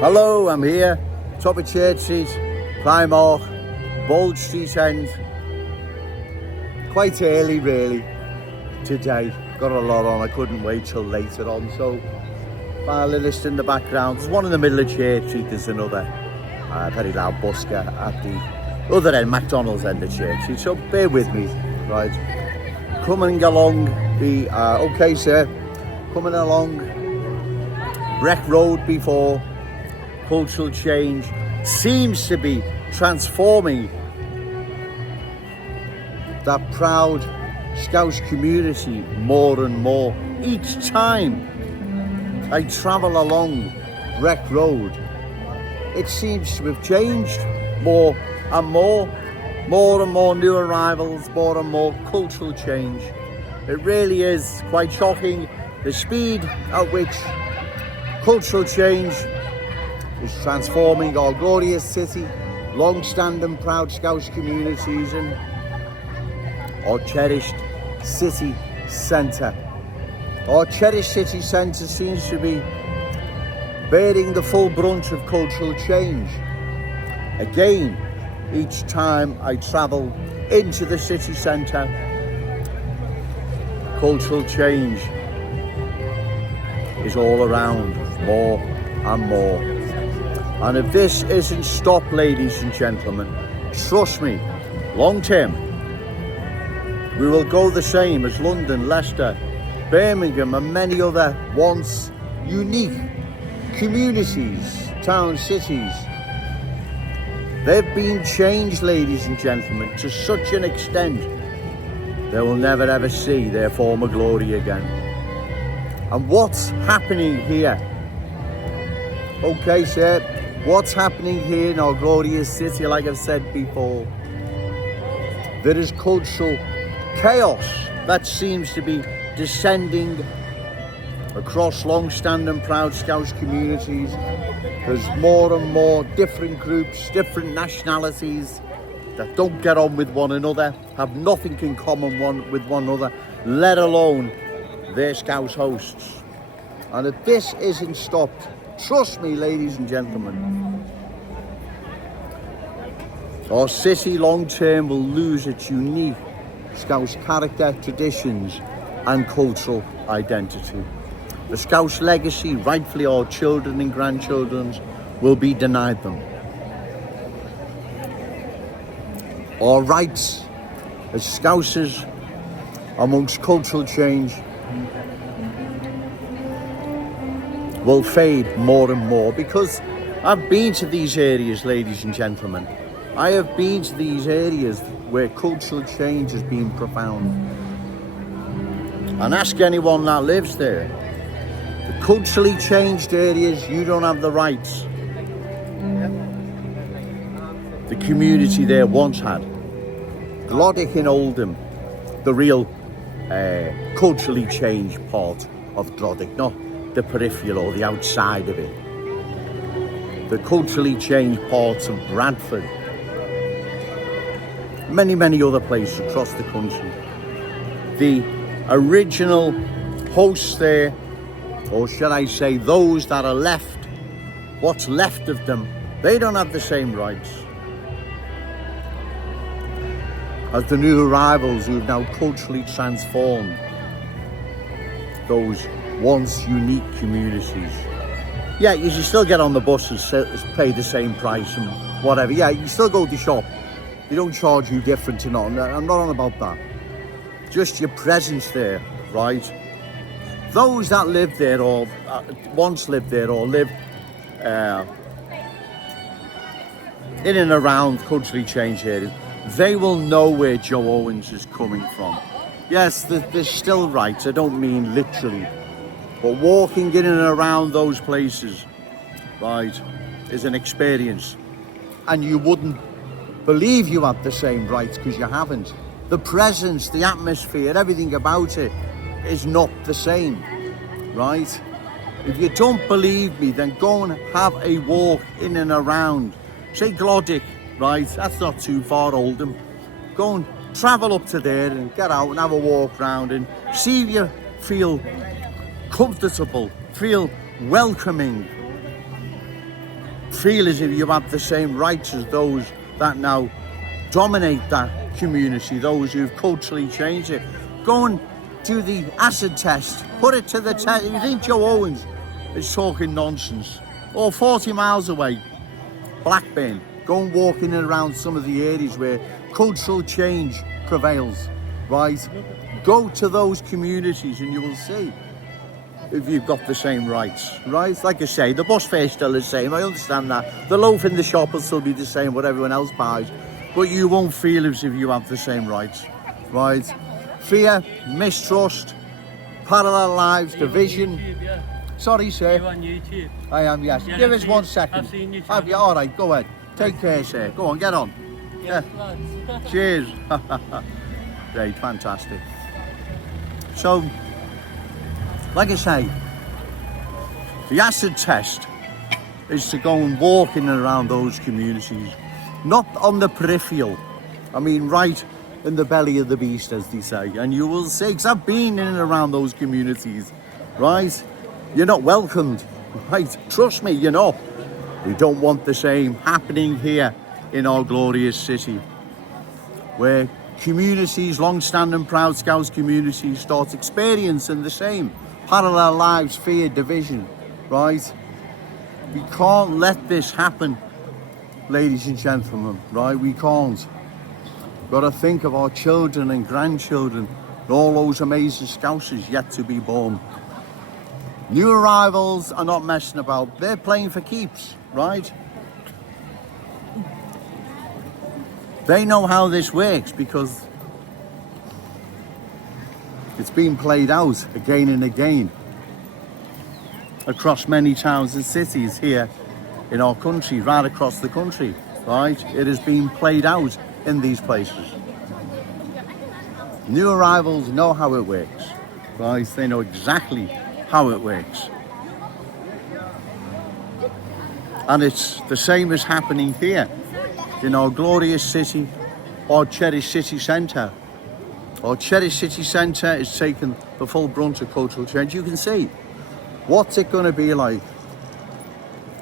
Hello, I'm here, top of Church Street, Primark, Bold Street End. Quite early really today, got a lot on, I couldn't wait till later on, so while they're listening in the background, there's one in the middle of Church Street, there's another very loud busker at the other end, McDonald's end of Church Street, so bear with me, right? Coming along the, okay sir, coming along Breck Road before, cultural change seems to be transforming that proud Scouse community more and more. Each time I travel along Breck Road, it seems to have changed more and more and more new arrivals, more and more cultural change. It really is quite shocking the speed at which cultural change is transforming our glorious city, long-standing proud Scouse communities and our cherished city centre. Our cherished city centre seems to be bearing the full brunt of cultural change. Again, each time I travel into the city centre, cultural change is all around, more and more. And if this isn't stopped, ladies and gentlemen, trust me, long term, we will go the same as London, Leicester, Birmingham and many other once unique communities, towns, cities. They've been changed, ladies and gentlemen, to such an extent they will never ever see their former glory again. And what's happening here? Okay, sir, what's happening here in our glorious city, like I've said before? There is cultural chaos that seems to be descending across long-standing proud Scouse communities. There's more and more different groups, different nationalities that don't get on with one another, have nothing in common with one another, let alone their Scouse hosts. And if this isn't stopped, trust me, ladies and gentlemen, our city long term will lose its unique Scouse character, traditions and cultural identity. The Scouse legacy, rightfully our children and grandchildren, will be denied them. Our rights as Scousers amongst cultural change will fade more and more, because I've been to these areas, ladies and gentlemen. I have been to these areas where cultural change has been profound. And ask anyone that lives there. The culturally changed areas, you don't have the rights the community there once had. Glodick in Oldham, the real culturally changed part of Glodick, not the peripheral or the outside of it. The culturally changed parts of Bradford, many other places across the country. The original hosts there, or shall I say those that are left, what's left of them, they don't have the same rights as the new arrivals who have now culturally transformed those once unique communities. Yeah, you should still get on the bus and pay the same price and whatever. Yeah, you still go to shop. They don't charge you different or not. I'm not on about that. Just your presence there, right? Those that live there or once lived there or live in and around culturally changed areas, they will know where Joe Owens is coming from. Yes, there's still rights, I don't mean literally, but walking in and around those places, right, is an experience. And you wouldn't believe you have the same rights because you haven't. The presence, the atmosphere, everything about it is not the same, right? If you don't believe me, then go and have a walk in and around, say Glodick, right? That's not too far, Oldham. Go and travel up to there and get out and have a walk around and see if you feel comfortable, feel welcoming. feel as if you have the same rights as those that now dominate that community, those who've culturally changed it. Go and do the acid test, put it to the test. You think Joe Owens is talking nonsense? Or 40 miles away, Blackburn, go and walk in and around some of the areas where cultural change prevails, right? Go to those communities and you will see if you've got the same rights, right? Like I say, the bus fare's still the same, I understand that. The loaf in the shop will still be the same, what everyone else buys, but you won't feel as if you have the same rights, right? Fear, mistrust, parallel lives, division. YouTube, yeah. Sorry, sir. You're on YouTube. I am, yes. Yeah, Give I've us 1 seen- second. I've seen you. Have you? All right, go ahead. Take care, sir. Go on, get on. Yeah. Lads. Cheers. Great, fantastic. So, like I say, the acid test is to go and walk in and around those communities, not on the peripheral. I mean, right in the belly of the beast, as they say. And you will see, because I've been in and around those communities, right? You're not welcomed, right? Trust me, you're not. We don't want the same happening here in our glorious city, where communities, long-standing proud Scouse communities, start experiencing the same parallel lives, fear, division, right? We can't let this happen, ladies and gentlemen, right? We can't. Got to think of our children and grandchildren and all those amazing Scousers yet to be born. New arrivals are not messing about. They're playing for keeps, right? They know how this works because it's been played out again and again across many towns and cities here in our country, right across the country, right? It has been played out in these places. New arrivals know how it works, right? They know exactly how it works. And it's the same as happening here in our glorious city, our cherished city centre. Our cherished city centre is taking the full brunt of cultural change. You can see what's it going to be like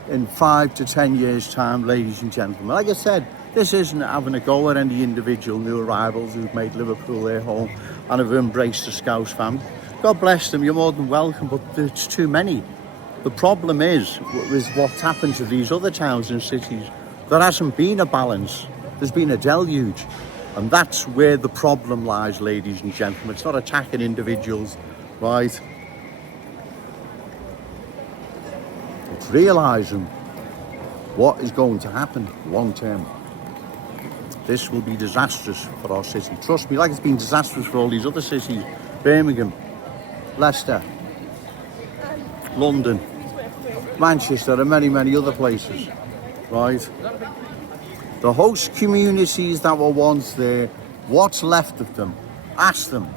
in 5 to 10 years' time, ladies and gentlemen. Like I said, this isn't having a go at any individual new arrivals who've made Liverpool their home and have embraced the Scouse family. God bless them, you're more than welcome, but it's too many. The problem is what's happened to these other towns and cities. There hasn't been a balance. There's been a deluge. And that's where the problem lies, ladies and gentlemen. It's not attacking individuals, right? It's realising what is going to happen long term. This will be disastrous for our city. Trust me, like it's been disastrous for all these other cities. Birmingham, Leicester, London, Manchester and many, many other places, right? The host communities that were once there, what's left of them? Ask them.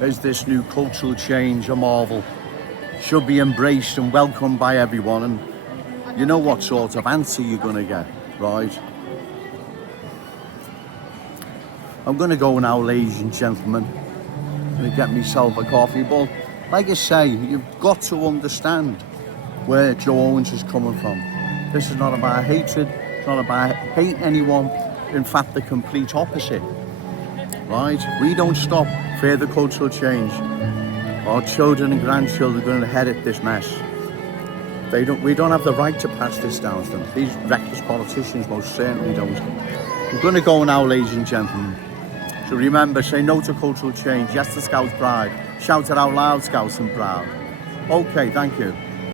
Is this new cultural change a marvel? Should be embraced and welcomed by everyone, and you know what sort of answer you're going to get, right? I'm going to go now, ladies and gentlemen. I'm going to get myself a coffee, but like I say, you've got to understand where Joe Owens is coming from. This is not about hatred, it's not about hating anyone. In fact, the complete opposite, right? We don't stop further cultural change. Our children and grandchildren are going to inherit this mess. We don't have the right to pass this down to them. These reckless politicians most certainly don't. I'm going to go now, ladies and gentlemen. So remember, say no to cultural change, yes to Scouse pride. Shout it out loud, Scouse and proud. Okay, thank you.